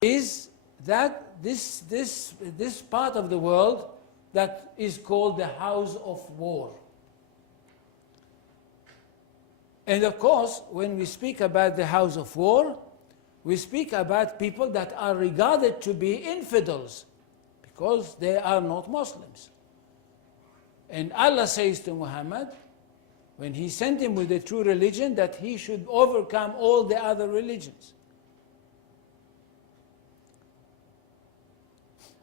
is that this part of the world that is called the House of War. And of course, when we speak about the House of War, we speak about people that are regarded to be infidels because they are not Muslims. And Allah says to Muhammad, when he sent him with the true religion, that he should overcome all the other religions.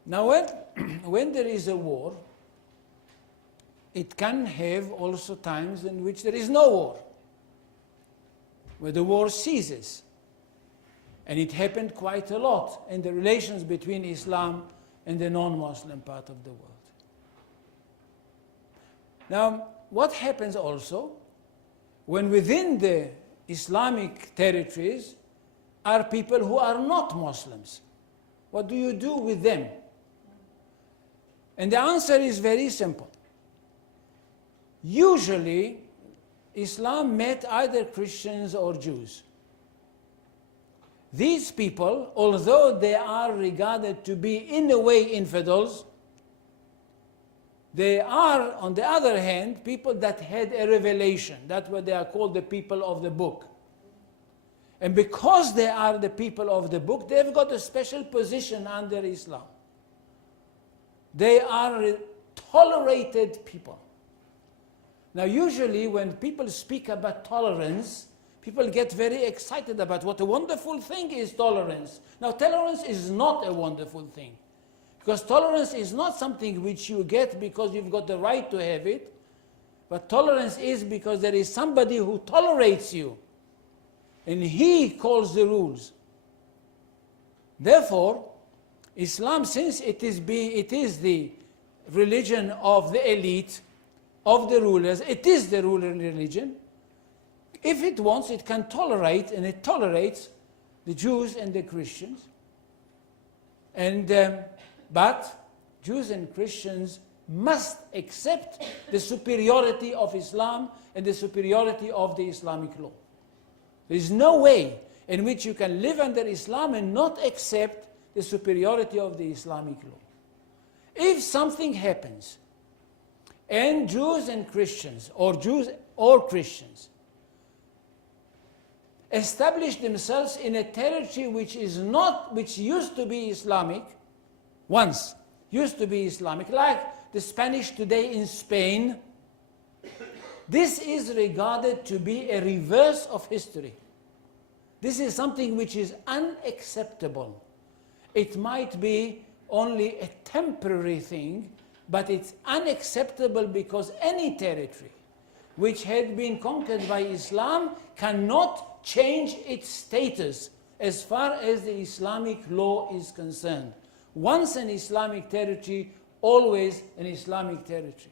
Now, when there is a war, it can have also times in which there is no war, where the war ceases. And it happened quite a lot in the relations between Islam and the non-Muslim part of the world. Now, what happens also when within the Islamic territories are people who are not Muslims? What do you do with them? And the answer is very simple. Usually, Islam met either Christians or Jews. These people, although they are regarded to be in a way infidels, they are, on the other hand, people that had a revelation. That's what they are called, the people of the book. And because they are the people of the book, they've got a special position under Islam. They are tolerated people. Now, usually when people speak about tolerance, people get very excited about what a wonderful thing is tolerance. Now, tolerance is not a wonderful thing. Because tolerance is not something which you get because you've got the right to have it. But tolerance is because there is somebody who tolerates you. And he calls the rules. Therefore, Islam, since it is the religion of the elite, of the rulers, it is the ruling religion. If it wants, it can tolerate, and it tolerates the Jews and the Christians. But Jews and Christians must accept the superiority of Islam and the superiority of the Islamic law. There is no way in which you can live under Islam and not accept the superiority of the Islamic law. If something happens and Jews and Christians, or Jews or Christians, establish themselves in a territory which used to be Islamic, once used to be Islamic, like the Spanish today in Spain, this is regarded to be a reverse of history. This is something which is unacceptable. It might be only a temporary thing, but it's unacceptable because any territory which had been conquered by Islam cannot change its status as far as the Islamic law is concerned. Once an Islamic territory, always an Islamic territory.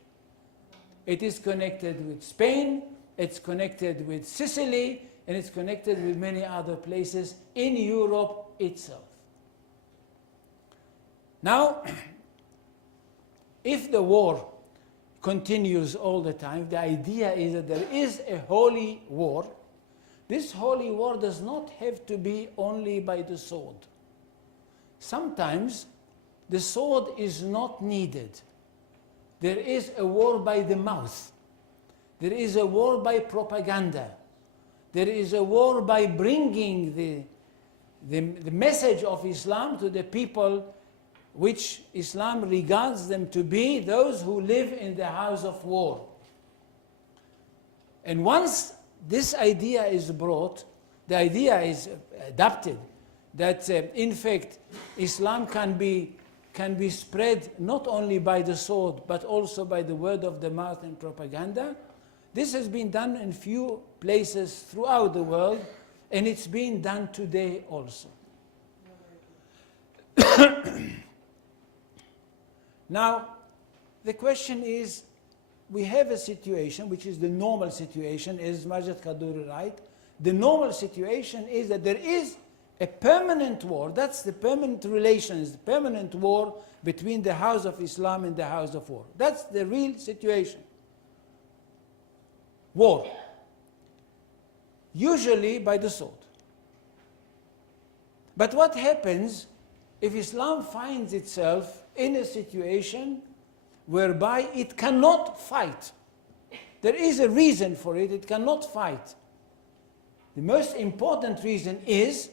It is connected with Spain, it's connected with Sicily, and it's connected with many other places in Europe itself. Now, if the war continues all the time, the idea is that there is a holy war. This holy war does not have to be only by the sword. Sometimes the sword is not needed. There is a war by the mouth. There is a war by propaganda. There is a war by bringing the message of Islam to the people which Islam regards them to be those who live in the house of war. And once this idea is brought, the idea is adopted, that in fact Islam can be spread not only by the sword but also by the word of the mouth and propaganda. This has been done in few places throughout the world, and it's being done today also. Now, the question is, we have a situation which is the normal situation, is Majid Kaduri right? The normal situation is that there is a permanent war. That's the permanent relations, the permanent war between the house of Islam and the house of war. That's the real situation. War. Usually by the sword. But what happens if Islam finds itself in a situation whereby it cannot fight, there is a reason for it, it cannot fight. The most important reason is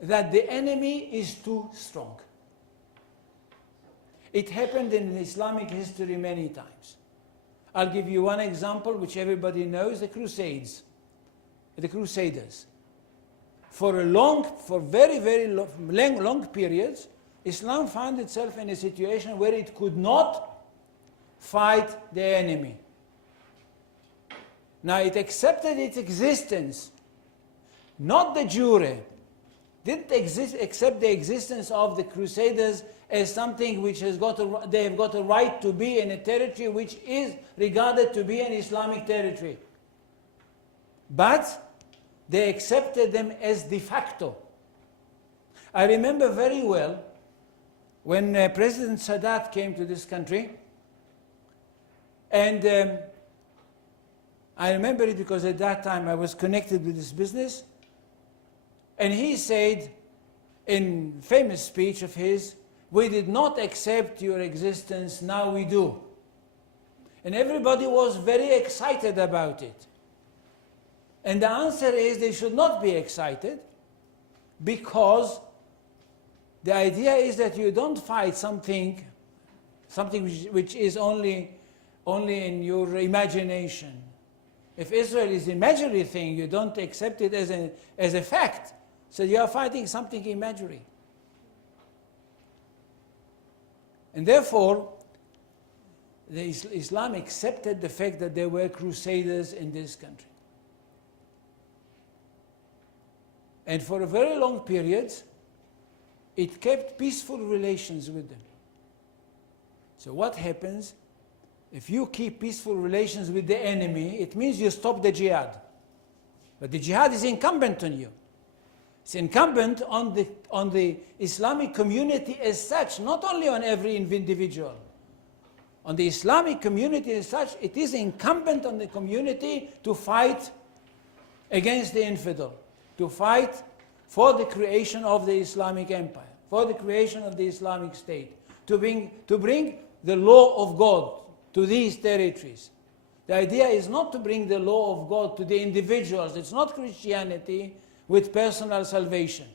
that the enemy is too strong. It happened in Islamic history many times. I'll give you one example which everybody knows, the Crusades, the Crusaders. For very, very long periods, Islam found itself in a situation where it could not fight the enemy. Now it accepted its existence, not de jure, didn't accept the existence of the Crusaders as something which they have got a right to be in a territory which is regarded to be an Islamic territory. But they accepted them as de facto. I remember very well when President Sadat came to this country, and I remember it because at that time I was connected with this business, and he said in a famous speech of his, "We did not accept your existence, now we do." And everybody was very excited about it. And the answer is they should not be excited, because the idea is that you don't fight something which is only in your imagination. If Israel is an imaginary thing, you don't accept it as a fact. So you are fighting something imaginary. And therefore, Islam accepted the fact that there were crusaders in this country. And for a very long period, it kept peaceful relations with them. So what happens? If you keep peaceful relations with the enemy, it means you stop the jihad. But the jihad is incumbent on you. It's incumbent on the Islamic community as such, not only on every individual. On the Islamic community as such, it is incumbent on the community to fight against the infidel, to fight for the creation of the Islamic empire, for the creation of the Islamic state, to bring the law of God to these territories. The idea is not to bring the law of God to the individuals. It's not Christianity with personal salvation.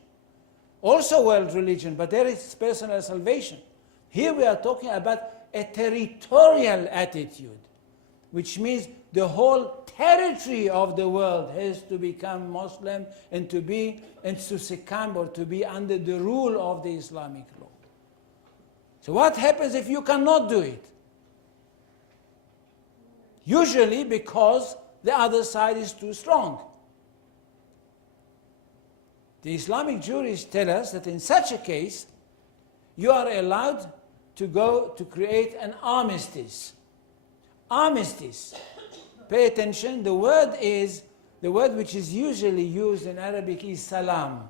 Also world religion, but there is personal salvation. Here we are talking about a territorial attitude, which means the whole territory of the world has to become Muslim and to succumb or to be under the rule of the Islamic law. So what happens if you cannot do it? Usually because the other side is too strong. The Islamic jurists tell us that in such a case, you are allowed to go to create an armistice. Armistice. Pay attention, the word which is usually used in Arabic is salam.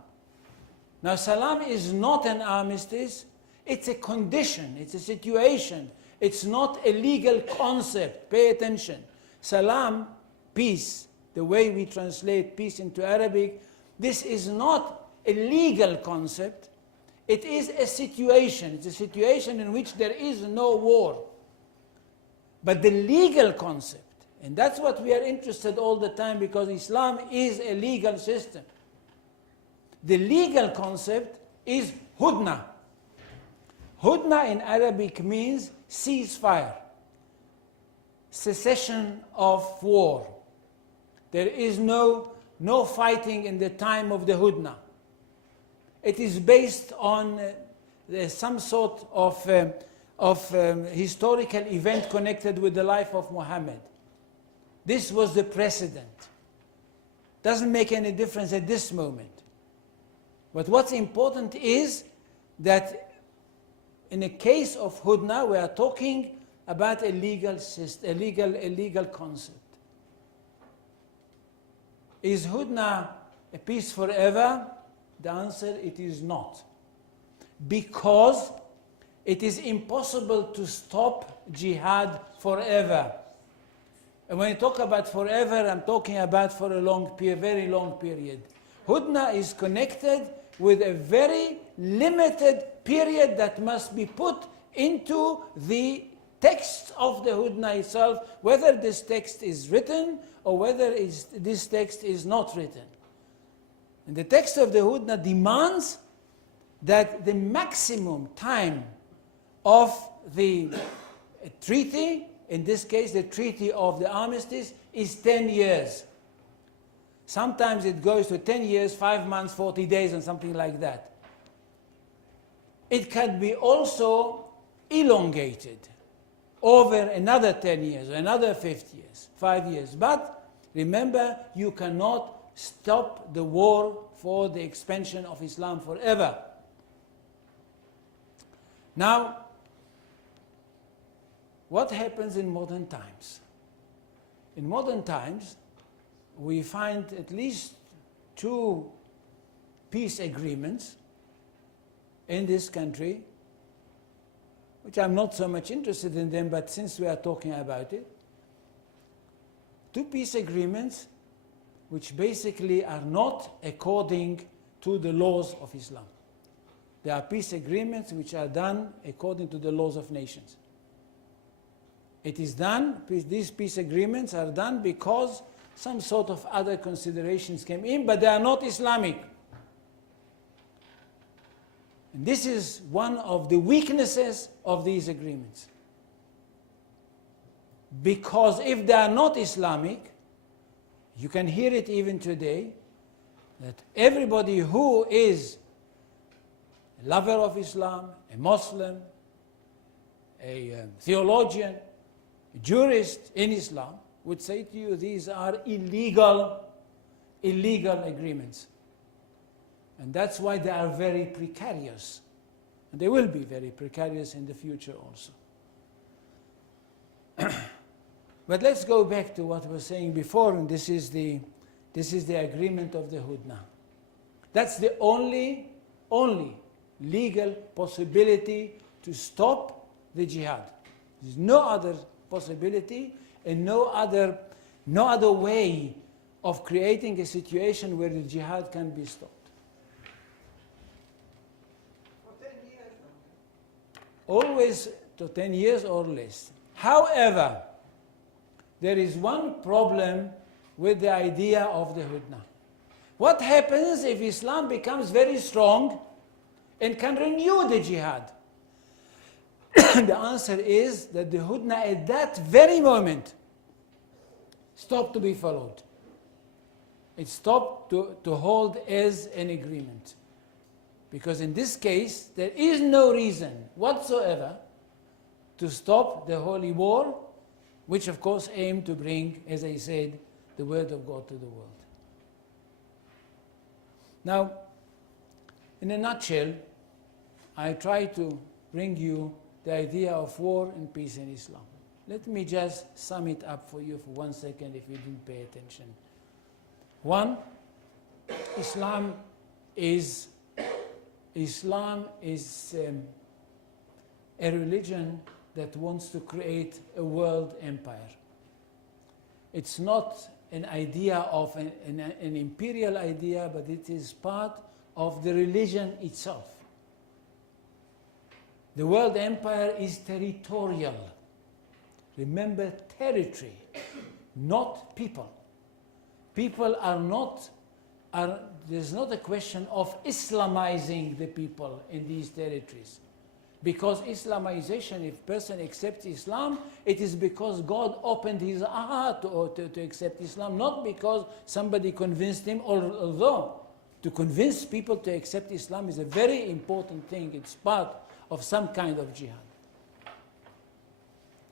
Now salam is not an armistice, it's a condition, it's a situation. It's not a legal concept. Pay attention. Salam, peace, the way we translate peace into Arabic, this is not a legal concept. It is a situation. It's a situation in which there is no war. But the legal concept, and that's what we are interested all the time, because Islam is a legal system. The legal concept is hudna. Hudna in Arabic means ceasefire, cessation of war. There is no fighting in the time of the hudna. It is based on some sort of historical event connected with the life of Muhammad. This was the precedent. Doesn't make any difference at this moment. But what's important is that in a case of hudna, we are talking about a legal system, a legal concept. Is hudna a peace forever? The answer, it is not. Because it is impossible to stop jihad forever. And when I talk about forever, I'm talking about for a very long period. Hudna is connected with a very limited period that must be put into the text of the Hudna itself, whether this text is written or whether this text is not written. And the text of the Hudna demands that the maximum time of the treaty, in this case the treaty of the armistice, is 10 years. Sometimes it goes to 10 years, 5 months, 40 days, and something like that. It can be also elongated over another 10 years, or another 50 years, 5 years. But remember, you cannot stop the war for the expansion of Islam forever. Now, what happens in modern times? In modern times, we find at least 2 peace agreements in this country, which I'm not so much interested in them, but since we are talking about it, 2 peace agreements which basically are not according to the laws of Islam. They are peace agreements which are done according to the laws of nations. It is done, these peace agreements are done because some sort of other considerations came in, but they are not Islamic. And this is one of the weaknesses of these agreements. Because if they are not Islamic, you can hear it even today, that everybody who is a lover of Islam, a Muslim, a theologian, a jurist in Islam, would say to you, these are illegal agreements. And that's why they are very precarious. And they will be very precarious in the future also. But let's go back to what I was saying before, and this is the agreement of the Hudna. That's the only legal possibility to stop the jihad. There's no other possibility and no other way of creating a situation where the jihad can be stopped. For 10 years. Always to 10 years or less. However, there is one problem with the idea of the Hudna. What happens if Islam becomes very strong and can renew the jihad? The answer is that the Hudna at that very moment stopped to be followed. It stopped to hold as an agreement. Because in this case, there is no reason whatsoever to stop the holy war, which of course aimed to bring, as I said, the word of God to the world. Now, in a nutshell, I try to bring you the idea of war and peace in Islam. Let me just sum it up for you for 1 second if you didn't pay attention. 1, Islam is a religion that wants to create a world empire. It's not an idea of an imperial idea, but it is part of the religion itself. The world empire is territorial. Remember, territory, not people. People are not, there's not a question of Islamizing the people in these territories. Because Islamization, if a person accepts Islam, it is because God opened his heart to accept Islam, not because somebody convinced him, although to convince people to accept Islam is a very important thing. It's part of some kind of jihad.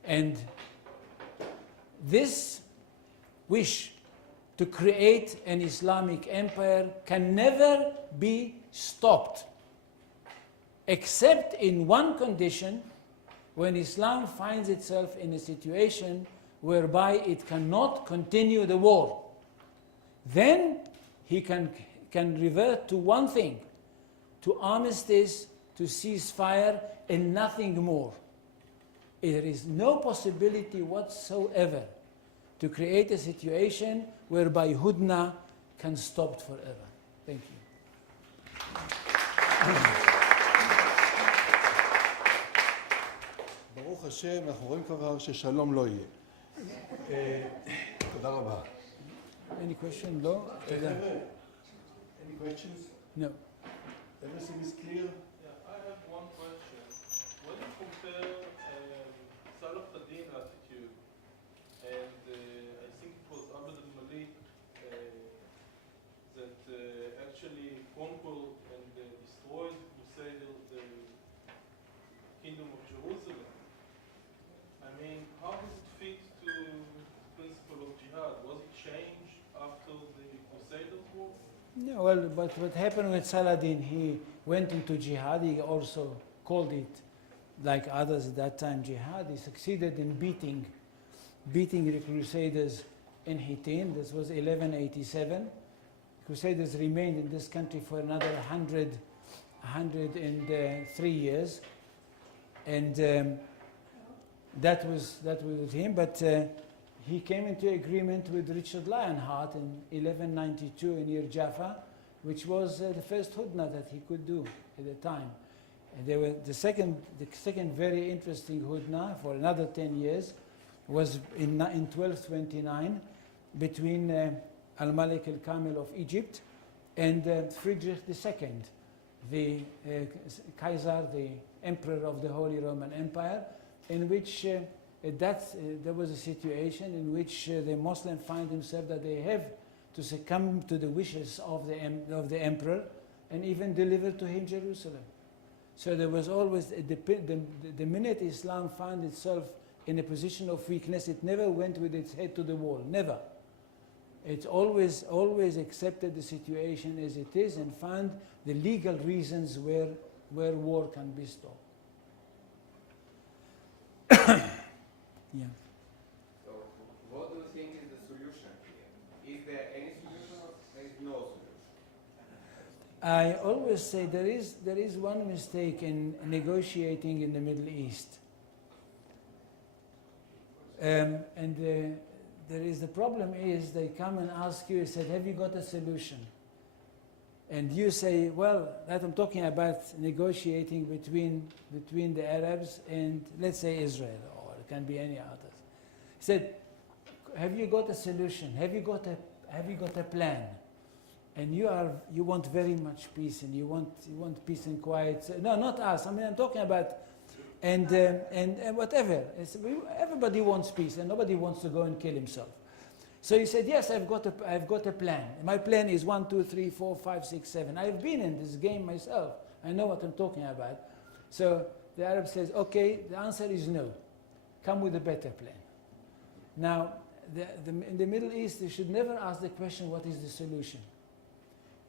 And this wish to create an Islamic empire can never be stopped, except in one condition, when Islam finds itself in a situation whereby it cannot continue the war. Then he can revert to one thing, to armistice, to ceasefire, and nothing more. There is no possibility whatsoever to create a situation whereby Hudna can stop forever. Thank you. השם, אנחנו רואים כבר ששלום לא יהיה. תודה רבה. Any question? No? Any questions? No. Everything is clear? Yeah, I have one question. When you compare Salah ad-Din attitude and I think it was Abd al-Malik that actually conquered and destroyed Crusader, the kingdom of Jerusalem. I mean, how does it fit to the principle of jihad? Was it changed after the Crusaders war? No, well, but what happened with Saladin, he went into jihad. He also called it, like others at that time, jihad. He succeeded in beating the Crusaders in Hittin. This was 1187. Crusaders remained in this country for another 103 years, and that was with him. But he came into agreement with Richard Lionheart in 1192 near Jaffa, which was the first hudna that he could do at the time. And there were the second very interesting hudna for another 10 years was in 1229 between Al-Malik al-Kamil of Egypt and Friedrich II, the Kaiser, the Emperor of the Holy Roman Empire, in which there was a situation in which the Muslim find themselves that they have to succumb to the wishes of the emperor and even deliver to him Jerusalem. So there was always, the minute Islam found itself in a position of weakness, it never went with its head to the wall, never. It always accepted the situation as it is and found the legal reasons where war can be stopped. Yeah. So, what do you think is the solution here? Is there any solution or there is no solution? I always say there is one mistake in negotiating in the Middle East. The problem is they come and ask you, said, have you got a solution? And you say, well, that I'm talking about negotiating between the Arabs and, let's say, Israel, or it can be any others. He said, have you got a solution? Have you got a plan? And you want very much peace, and you want peace and quiet. No, not us. I mean, I'm talking about and whatever. Everybody wants peace, and nobody wants to go and kill himself. So he said, yes, I've got a plan. My plan is 1, 2, 3, 4, 5, 6, 7. I've been in this game myself. I know what I'm talking about. So the Arab says, okay, the answer is no. Come with a better plan. Now, in the Middle East, they should never ask the question, what is the solution?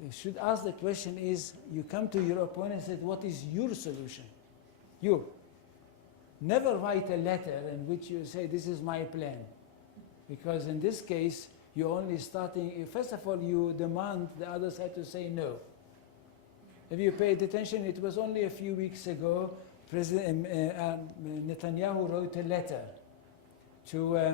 They should ask the question is, you come to your opponent and say, what is your solution? You. Never write a letter in which you say, this is my plan. Because in this case, you're only starting, first of all, you demand the other side to say no. If you paid attention, it was only a few weeks ago, President Netanyahu wrote a letter to